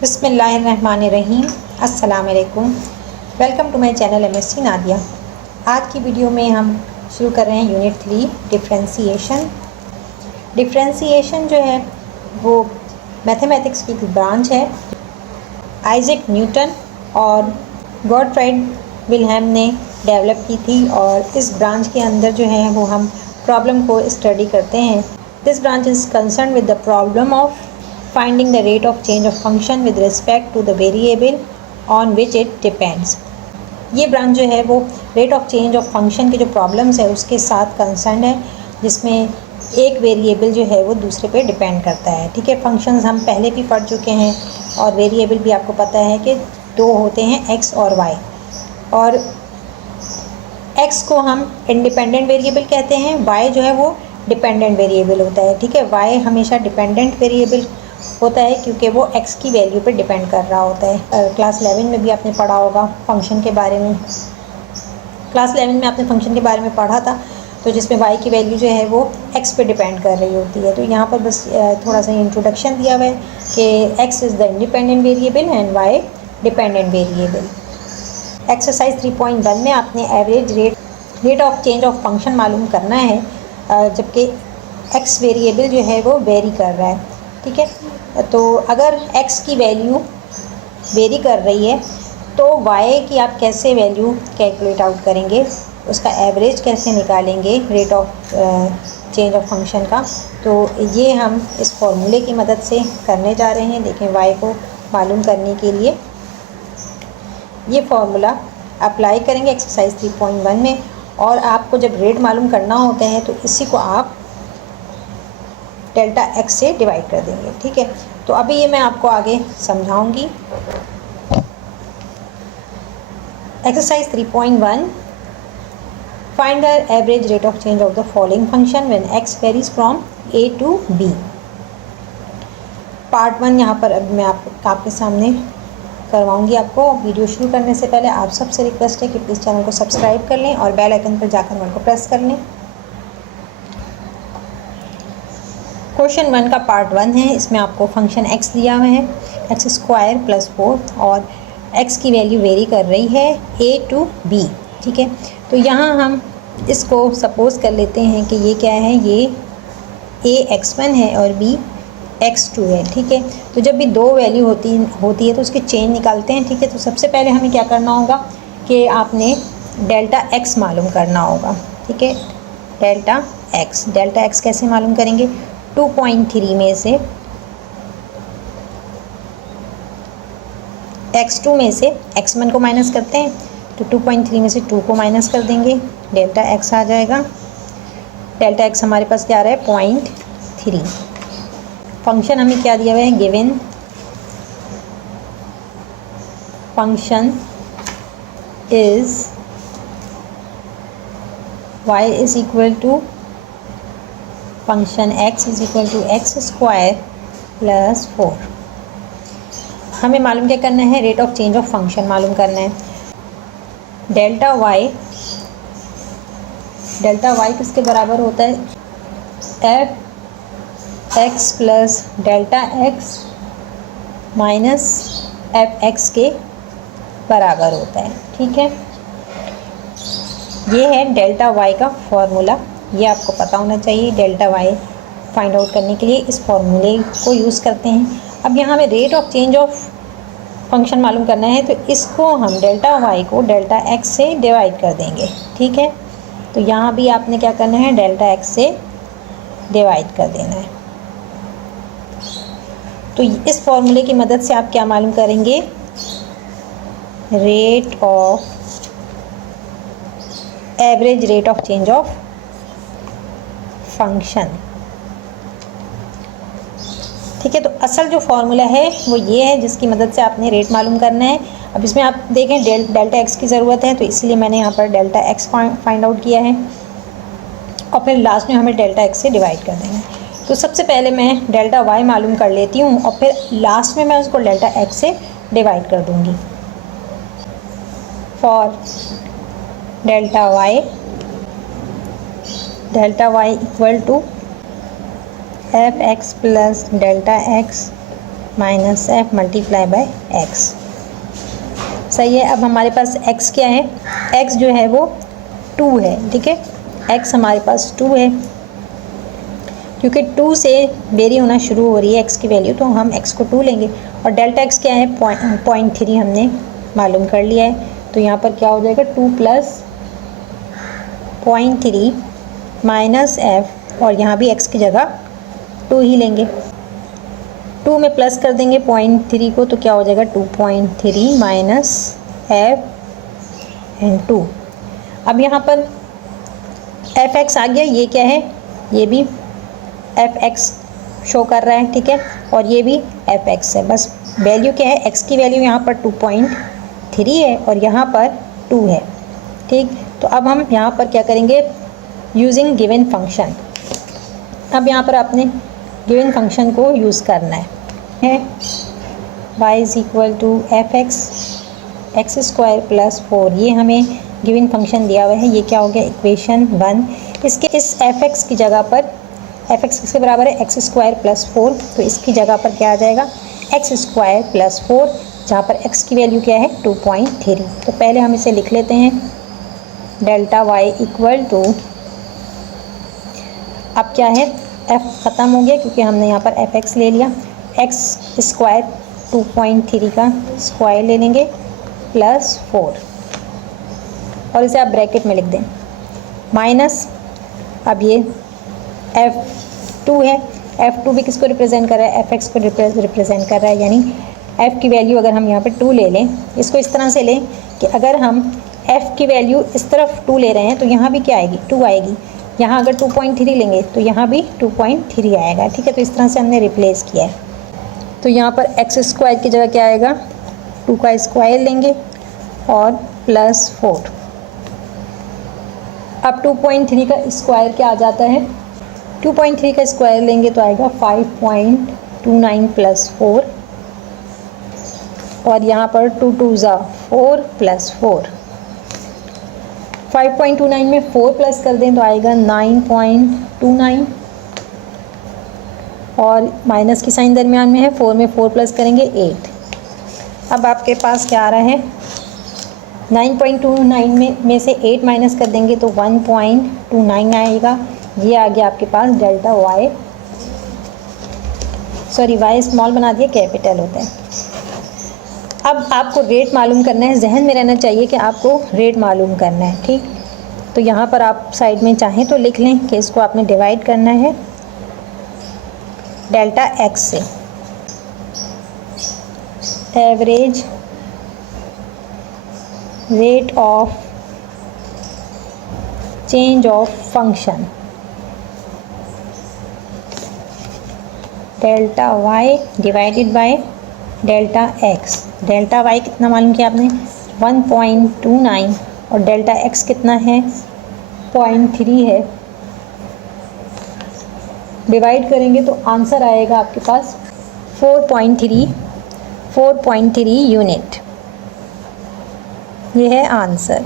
बिस्मिल्लाहिर्रहमानिर्रहीम। अस्सलाम वालेकुम। Welcome to my channel MSc Nadia. आज की वीडियो में हम शुरू कर रहे हैं यूनिट 3 डिफ्रेंसीशन। डिफ्रेंसीशन जो है वो मैथमेटिक्स की ब्रांच है। आइजैक न्यूटन और गॉटफ्राइड विल्हेम ने डेवलप की थी और इस ब्रांच के अंदर जो है वो हम प्रॉब्लम को स्टडी करते हैं। This branch is concern with the problem of finding the rate of change of function with respect to the variable on which it depends। ये ब्रांच जो है वो rate of change of function के जो problems है उसके साथ concern है, जिसमें एक वेरिएबल जो है वो दूसरे पे डिपेंड करता है। ठीक है, फंक्शंस हम पहले भी पढ़ चुके हैं और वेरिएबल भी आपको पता है कि दो होते हैं, एक्स और वाई। और एक्स को हम इंडिपेंडेंट वेरिएबल कहते हैं, वाई जो है वो डिपेंडेंट वेरिएबल होता है। ठीक है, वाई हमेशा डिपेंडेंट वेरिएबल होता है क्योंकि वो x की वैल्यू पे डिपेंड कर रहा होता है। क्लास 11 में भी आपने पढ़ा होगा फंक्शन के बारे में। क्लास 11 में आपने फंक्शन के बारे में पढ़ा था, तो जिसमें y की वैल्यू जो है वो x पे डिपेंड कर रही होती है। तो यहाँ पर बस थोड़ा सा इंट्रोडक्शन दिया हुआ है कि x is the independent variable and y dependent variable. Exercise 3.1 में आपने average rate of change of function मालूम करना है, जबकि x वेरिएबल जो है वो वेरी कर रहा है। ठीक है, तो अगर x की वैल्यू वेरी कर रही है तो y की आप कैसे वैल्यू कैलकुलेट आउट करेंगे, उसका एवरेज कैसे निकालेंगे rate of change of function का। तो ये हम इस फॉर्मूले की मदद से करने जा रहे हैं। देखें, y को मालूम करने के लिए ये फार्मूला अप्लाई करेंगे एक्सरसाइज 3.1 में, और आपको जब रेट मालूम करना होता है तो इसी को आप डेल्टा x से डिवाइड कर देंगे। ठीक है, तो अभी ये मैं आपको आगे समझाऊंगी। Exercise 3.1, find the average rate of change of the following function when x varies from a to b। Part 1 यहाँ पर अब मैं आपके सामने करवाऊंगी आपको। वीडियो शुरू करने से पहले आप सबसे रिक्वेस्ट है कि प्लीज़ चैनल को सब्सक्राइब कर लें और बेल आइकन पर जाकर वन को प्रेस कर लें। क्वेश्चन 1 का पार्ट 1 है। इसमें आपको फंक्शन x दिया हुआ है, एक्स स्क्वायर प्लस 4, और x की वैल्यू वेरी कर रही है a टू b। ठीक है, तो यहाँ हम इसको सपोज़ कर लेते हैं कि ये क्या है, ये a x1 है और b x2 है। ठीक है, तो जब भी दो वैल्यू होती है तो उसके चेंज निकालते हैं। ठीक है, तो सबसे पहले हमें क्या करना होगा कि आपने डेल्टा x मालूम करना होगा। ठीक है, डेल्टा x कैसे मालूम करेंगे, 2.3 में से x2 में से x1 को माइनस करते हैं, तो 2.3 में से 2 को माइनस कर देंगे, डेल्टा x आ जाएगा। डेल्टा x हमारे पास क्या आ रहा है, 0.3। फंक्शन हमें क्या दिया हुआ है, given function is y is equal to function x is equal to x square plus 4। हमें मालूम क्या करना है, rate of change of function मालूम करना है। डेल्टा y किसके बराबर होता है, f x plus delta x minus f x के बराबर होता है। ठीक है, ये है डेल्टा y का फॉर्मूला, ये आपको पता होना चाहिए। डेल्टा y फाइंड आउट करने के लिए इस फॉर्मूले को यूज़ करते हैं। अब यहाँ हमें rate of change of function मालूम करना है, तो इसको हम डेल्टा y को डेल्टा x से डिवाइड कर देंगे। ठीक है, तो यहाँ भी आपने क्या करना है, डेल्टा x से डिवाइड कर देना है। तो इस फॉर्मूले की मदद से आप क्या मालूम करेंगे, rate of average rate of change of function. ठीक है, तो असल जो फॉर्मूला है वो ये है जिसकी मदद से आपने रेट मालूम करना है। अब इसमें आप देखें डेल्टा x की ज़रूरत है, तो इसलिए मैंने यहाँ पर डेल्टा x फाइंड आउट किया है, और फिर लास्ट में हमें डेल्टा x से डिवाइड कर देना है। तो सबसे पहले मैं डेल्टा y मालूम कर लेती हूँ और फिर लास्ट में मैं उसको डेल्टा x से डिवाइड कर दूँगी। For delta y equal to f x plus delta x minus f multiply by x. सही है। अब हमारे पास x क्या है, x जो है वो 2 है, ठीक है। x हमारे पास 2 है, क्योंकि 2 से वेरी होना शुरू हो रही है x की वैल्यू, तो हम x को 2 लेंगे। और डेल्टा x क्या है, 0.3 हमने मालूम कर लिया है। तो यहाँ पर क्या हो जाएगा, 2 प्लस 0.3 माइनस एफ, और यहाँ भी x की जगह 2 ही लेंगे। 2 में प्लस कर देंगे 0.3 को, तो क्या हो जाएगा 2.3 माइनस एफ एंड 2। अब यहाँ पर एफ एक्स आ गया, ये क्या है, ये भी एफ एक्स शो कर रहा है, ठीक है, और ये भी एफ एक्स है। बस वैल्यू क्या है, एक्स की वैल्यू यहाँ पर 2.3 है और यहाँ पर 2 है, ठीक। तो अब हम यहाँ पर क्या करेंगे, यूजिंग गिवन फंक्शन। अब यहाँ पर आपने गिवन फंक्शन को यूज़ करना है y is equal to f x square plus 4। ये हमें गिवन फंक्शन दिया हुआ है, ये क्या हो गया, इक्वेशन 1। इसके इस एफ एक्स की जगह पर, एफ एक्स किसके बराबर है, एक्स स्क्वायर प्लस 4, तो इसकी जगह पर क्या आ जाएगा, एक्स स्क्वायर प्लस 4, जहाँ पर x की वैल्यू क्या है 2.3। तो पहले हम इसे लिख लेते हैं, डेल्टा y इक्वल टू, अब क्या है, f ख़त्म हो गया क्योंकि हमने यहाँ पर एफ एक्स ले लिया, एक्स स्क्वायर 2.3 का स्क्वायर ले लेंगे प्लस 4, और इसे आप ब्रैकेट में लिख दें, माइनस, अब ये f2 है, f2 भी किसको रिप्रेजेंट कर रहा है, fx को रिप्रेजेंट कर रहा है, यानी f की वैल्यू अगर हम यहाँ पे 2 ले लें, इसको इस तरह से लें कि अगर हम f की वैल्यू इस तरफ 2 ले रहे हैं तो यहाँ भी क्या आएगी, 2 आएगी। यहाँ अगर 2.3 लेंगे तो यहाँ भी 2.3 आएगा, ठीक है। तो इस तरह से हमने रिप्लेस किया है। तो यहाँ पर एक्स स्क्वायर की जगह क्या आएगा, 2 का स्क्वायर लेंगे और प्लस 4। अब 2.3 का स्क्वायर क्या आ जाता है, 2.3 का स्क्वायर लेंगे तो आएगा 5.29 प्लस 4, और यहाँ पर 2 2 ज़ा 4 प्लस 4, 5.29 में 4 प्लस कर दें तो आएगा 9.29, और माइनस की साइन दरमियान में है, 4 में 4 प्लस करेंगे 8। अब आपके पास क्या आ रहा है, 9.29 में से 8 माइनस कर देंगे तो 1.29 आएगा। ये आ गया आपके पास delta y, sorry y small बना दिया, कैपिटल होता है। अब आपको रेट मालूम करना है, जहन में रहना चाहिए कि आपको रेट मालूम करना है, ठीक। तो यहाँ पर आप साइड में चाहें तो लिख लें कि इसको आपने डिवाइड करना है डेल्टा x से, average rate of change of function delta y divided by delta x। Delta y कितना मालूम किया आपने, 1.29, और डेल्टा x कितना है, 0.3 है। डिवाइड करेंगे तो आंसर आएगा आपके पास 4.3 यूनिट। ये है आंसर।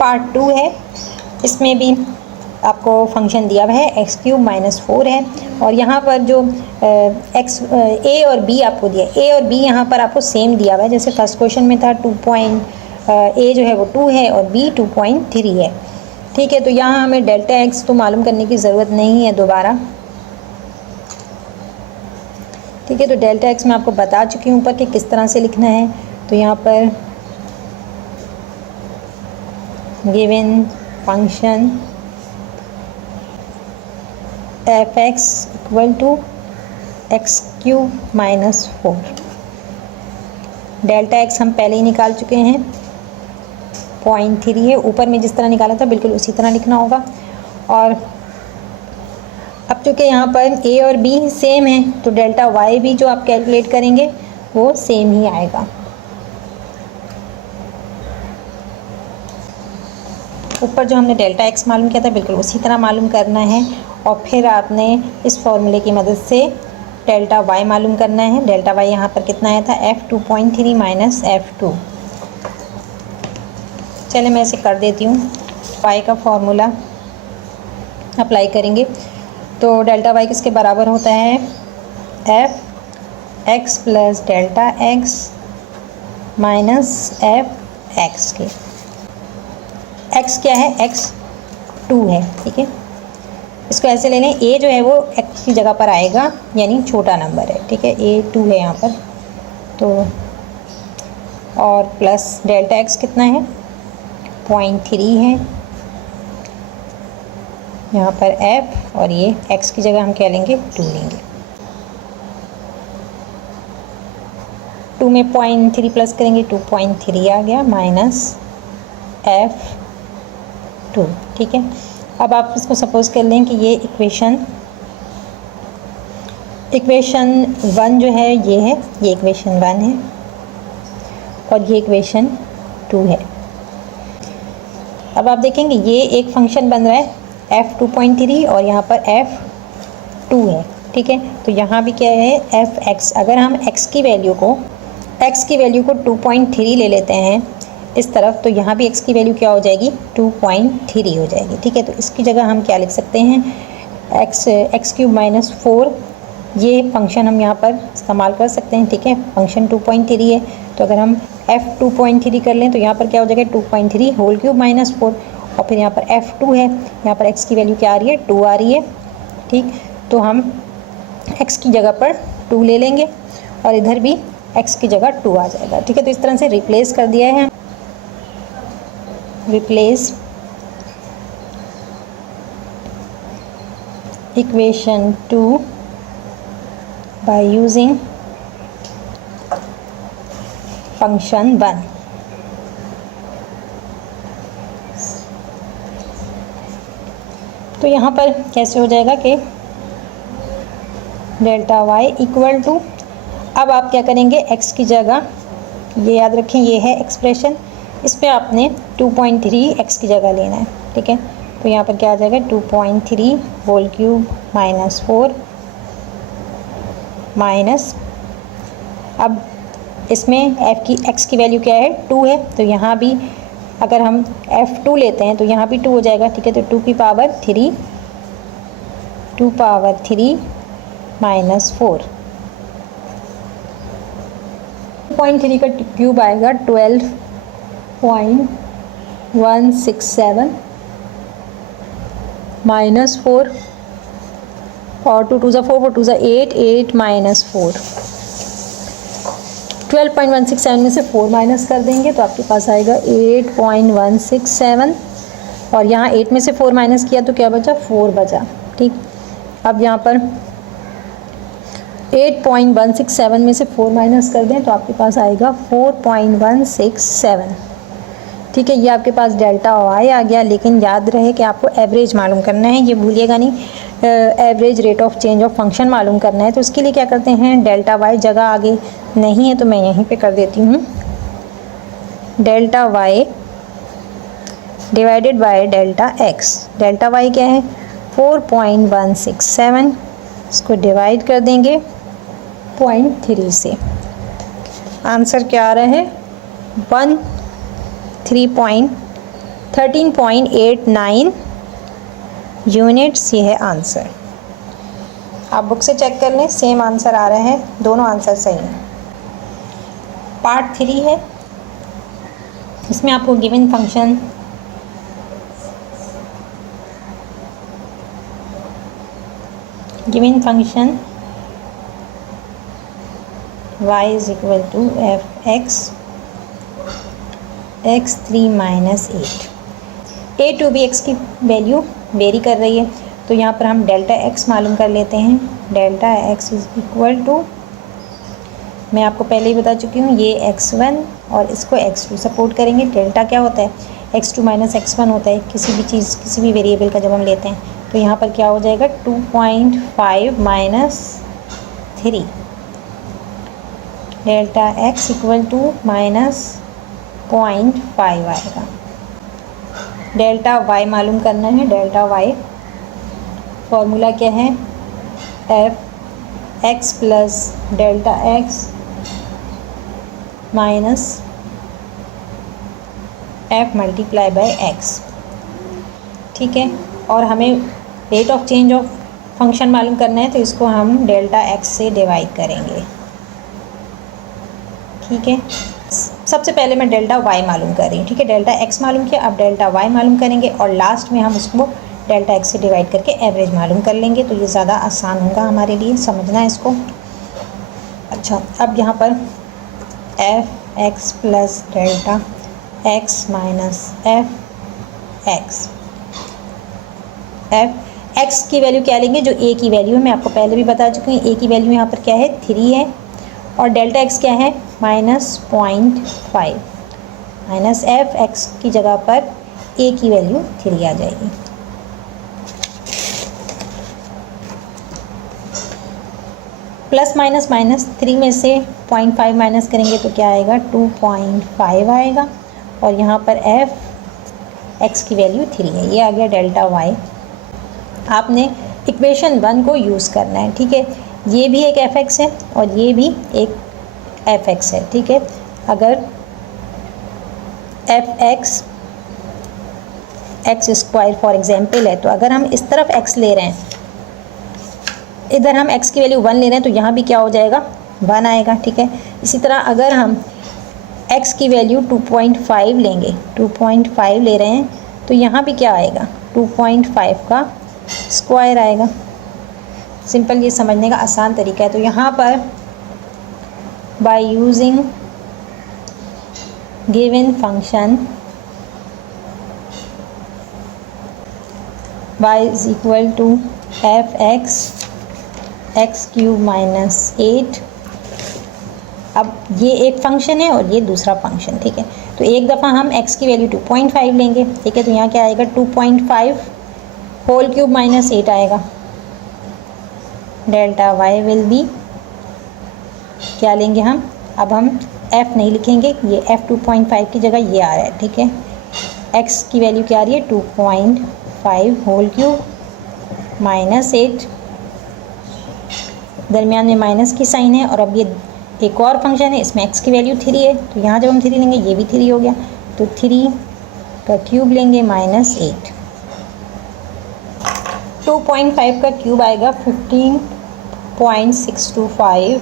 पार्ट 2 है, इसमें भी आपको फंक्शन दिया हुआ है x³ माइनस 4 है, और यहाँ पर जो a और b आपको दिया, a और b यहाँ पर आपको सेम दिया हुआ है, जैसे फर्स्ट क्वेश्चन में था a जो है वो 2 है और b 2.3 है, ठीक है। तो यहाँ हमें डेल्टा x तो मालूम करने की ज़रूरत नहीं है दोबारा, ठीक है। तो डेल्टा x मैं आपको बता चुकी हूँ ऊपर कि किस तरह से लिखना है। तो यहाँ पर given function f x equal to x³ minus 4, delta x हम पहले ही निकाल चुके हैं, 0.3 है, ऊपर में जिस तरह निकाला था बिल्कुल उसी तरह लिखना होगा। और अब चूँकि यहाँ पर a और b सेम है तो डेल्टा y भी जो आप कैलकुलेट करेंगे वो सेम ही आएगा। ऊपर जो हमने डेल्टा x मालूम किया था बिल्कुल उसी तरह मालूम करना है, और फिर आपने इस फॉर्मूले की मदद से डेल्टा y मालूम करना है। डेल्टा y यहाँ पर कितना आया था, f2.3 माइनस f2। चलिए मैं इसे कर देती हूँ, y का फॉर्मूला अप्लाई करेंगे तो डेल्टा y किसके बराबर होता है, f x plus delta x minus f x के। एक्स क्या है, एक्स 2 है, ठीक है। इसको ऐसे ले लें, ए जो है वो एक्स की जगह पर आएगा, यानी छोटा नंबर है, ठीक है। ए 2 है यहाँ पर, तो और प्लस डेल्टा एक्स कितना है, 0.3 है यहाँ पर एफ, और ये एक्स की जगह हम क्या लेंगे, 2 लेंगे। 2 में 0.3 प्लस करेंगे, 2.3 आ गया माइनस एफ 2, ठीक है। अब आप इसको सपोज कर लें कि ये इक्वेशन 1 जो है ये है, ये इक्वेशन 1 है और ये इक्वेशन 2 है। अब आप देखेंगे ये एक फंक्शन बन रहा है f 2.3 और यहाँ पर f 2 है, ठीक है। तो यहाँ भी क्या है, f x। अगर हम x की वैल्यू को 2.3 ले लेते हैं इस तरफ, तो यहाँ भी x की वैल्यू क्या हो जाएगी, 2.3 हो जाएगी, ठीक है। तो इसकी जगह हम क्या लिख सकते हैं, x³ माइनस 4, ये फंक्शन हम यहाँ पर इस्तेमाल कर सकते हैं, ठीक है। फंक्शन 2.3 है, तो अगर हम f 2.3 कर लें तो यहाँ पर क्या हो जाएगा, 2.3 होल क्यूब माइनस 4, और फिर यहाँ पर f 2 है, यहाँ पर x की वैल्यू क्या आ रही है, 2 आ रही है, ठीक। तो हम x की जगह पर 2 ले लेंगे और इधर भी x की जगह 2 आ जाएगा, ठीक है। तो इस तरह से रिप्लेस कर दिया है, replace equation 2 by using function 1। तो यहाँ पर कैसे हो जाएगा कि डेल्टा वाई इक्वल टू, अब आप क्या करेंगे, x की जगह, ये याद रखें ये है एक्सप्रेशन, इस पर आपने 2.3 x की जगह लेना है, ठीक है। तो यहाँ पर क्या आ जाएगा, 2.3 होल क्यूब माइनस 4 माइनस, अब इसमें x की वैल्यू क्या है, 2 है, तो यहाँ भी अगर हम f2 लेते हैं तो यहाँ भी 2 हो जाएगा, ठीक है। तो 2 पावर 3 माइनस 4, 2.3 का क्यूब आएगा 12.167 माइनस 4, और 2 2 4, 4 2 8 माइनस 4, 12.167 में से 4 माइनस कर देंगे तो आपके पास आएगा 8.167, और यहाँ 8 में से 4 माइनस किया तो क्या बचा, 4 बचा, ठीक। अब यहाँ पर 8.167 में से 4 माइनस कर दें तो आपके पास आएगा 4.167, ठीक है। ये आपके पास डेल्टा वाई आ गया, लेकिन याद रहे कि आपको एवरेज मालूम करना है, ये भूलिएगा नहीं, average rate of change of function मालूम करना है। तो उसके लिए क्या करते हैं, डेल्टा वाई जगह आगे नहीं है तो मैं यहीं पे कर देती हूँ, delta y divided by delta x. Delta y क्या है, 4.167, इसको डिवाइड कर देंगे 0.3 से, आंसर क्या आ रहा है, 13.89 यूनिट्स, ये है आंसर। आप बुक से चेक कर लें, सेम आंसर आ रहा है, दोनों आंसर सही हैं। पार्ट 3 है, इसमें आपको given function y is equal to f x x3 minus 8, a to b x की वैल्यू वेरी कर रही है, तो यहाँ पर हम डेल्टा x मालूम कर लेते हैं। Delta x is equal to, मैं आपको पहले ही बता चुकी हूँ, ये x1 और इसको x2 सपोर्ट करेंगे। डेल्टा क्या होता है, x2 माइनस x1 होता है, किसी भी चीज़, किसी भी वेरिएबल का जब हम लेते हैं। तो यहाँ पर क्या हो जाएगा, 2.5 minus 3, delta x equal to minus 0.5 आएगा। डेल्टा y मालूम करना है, डेल्टा y फॉर्मूला क्या है, f x plus delta x minus f multiply by x, ठीक है। और हमें rate of change of function मालूम करना है, तो इसको हम डेल्टा एक्स से डिवाइड करेंगे, ठीक है। सबसे पहले मैं डेल्टा वाई मालूम कर रही हूँ, ठीक है। डेल्टा एक्स मालूम किया, अब डेल्टा वाई मालूम करेंगे और लास्ट में हम उसको डेल्टा एक्स से डिवाइड करके एवरेज मालूम कर लेंगे, तो ये ज़्यादा आसान होगा हमारे लिए, समझना है इसको। अच्छा, अब यहाँ पर F x plus delta x minus f x, F x की वैल्यू क्या लेंगे, जो ए की वैल्यू है, मैं आपको पहले भी बता चुकी हूँ। ए की वैल्यू यहाँ पर क्या है, 3 है, और डेल्टा एक्स क्या है, -0.5, माइनस एफ एक्स की जगह पर ए की वैल्यू 3 आ जाएगी। प्लस माइनस माइनस 3 में से 0.5 माइनस करेंगे तो क्या आएगा, 2.5 आएगा, और यहाँ पर एफ एक्स की वैल्यू 3 है। ये आ गया डेल्टा वाई। आपने इक्वेशन 1 को यूज़ करना है, ठीक है। ये भी एक एफ एक्स है और ये भी एक एफ एक्स है, ठीक है। अगर F x x square for example है, तो अगर हम इस तरफ एक्स ले रहे हैं, इधर हम x की वैल्यू 1 ले रहे हैं, तो यहाँ भी क्या हो जाएगा, 1 आएगा, ठीक है। इसी तरह अगर हम x की वैल्यू 2.5 लेंगे, 2.5 ले रहे हैं, तो यहाँ भी क्या आएगा, 2.5 का स्क्वायर आएगा। सिंपल, ये समझने का आसान तरीका है। तो यहाँ पर by using given function y is equal to f x cube minus 8। अब ये एक फंक्शन है और ये दूसरा फंक्शन, ठीक है। तो एक दफ़ा हम x की वैल्यू 2.5 लेंगे, ठीक है, तो यहाँ क्या आएगा, 2.5 होल क्यूब माइनस 8 आएगा। डेल्टा y विल बी, क्या लेंगे हम, अब हम f नहीं लिखेंगे, ये f 2.5 की जगह ये आ रहा है, ठीक है। x की वैल्यू क्या आ रही है, 2.5 होल क्यूब माइनस 8, दरमियान में माइनस की साइन है, और अब ये एक और फंक्शन है, इसमें x की वैल्यू 3 है, तो यहाँ जब हम 3 लेंगे ये भी 3 हो गया, तो 3 का क्यूब लेंगे माइनस 8। 2.5 का क्यूब आएगा 15.625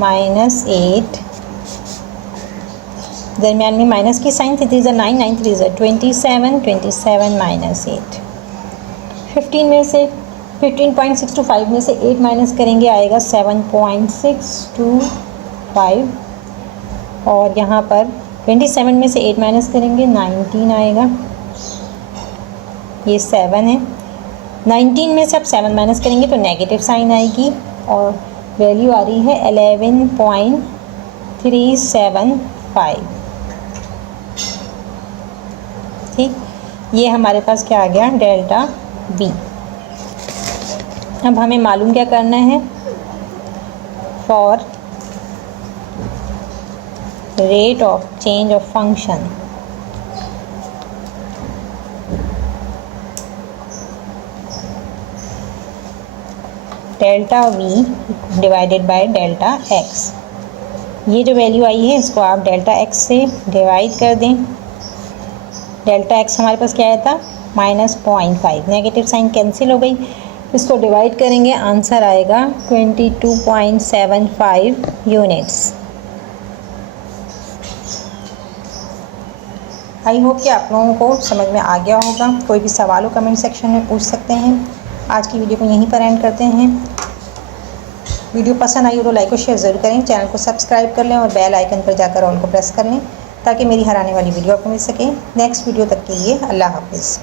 माइनस 8, दरमियान में माइनस की साइन, 3 3 9 9 3 27, 27 माइनस 8। 15.625 में से 8 माइनस करेंगे, आएगा 7.625, और यहाँ पर 27 में से 8 माइनस करेंगे 19 आएगा, ये 7 है। 19 में से अब 7 माइनस करेंगे तो नेगेटिव साइन आएगी, और वैल्यू आ रही है 11.375, ठीक। ये हमारे पास क्या आ गया, डेल्टा बी। अब हमें मालूम क्या करना है, for rate of change of function, delta we divided by delta x. ये जो वैल्यू आई है इसको आप डेल्टा एक्स से डिवाइड कर दें। डेल्टा एक्स हमारे पास क्या आया था, -0.5, नेगेटिव साइन कैंसिल हो गई, इसको डिवाइड करेंगे, आंसर आएगा 22.75 यूनिट्स। आई होप कि आप लोगों को समझ में आ गया होगा। कोई भी सवाल हो कमेंट सेक्शन में पूछ सकते हैं। आज की वीडियो को यहीं पर एंड करते हैं। वीडियो पसंद आई हो तो लाइक और शेयर ज़रूर करें, चैनल को सब्सक्राइब कर लें और बेल आइकन पर जाकर ऑल को प्रेस कर लें, ताकि मेरी हर आने वाली वीडियो आपको मिल सके। नेक्स्ट वीडियो तक के लिए अल्लाह हाफिज़।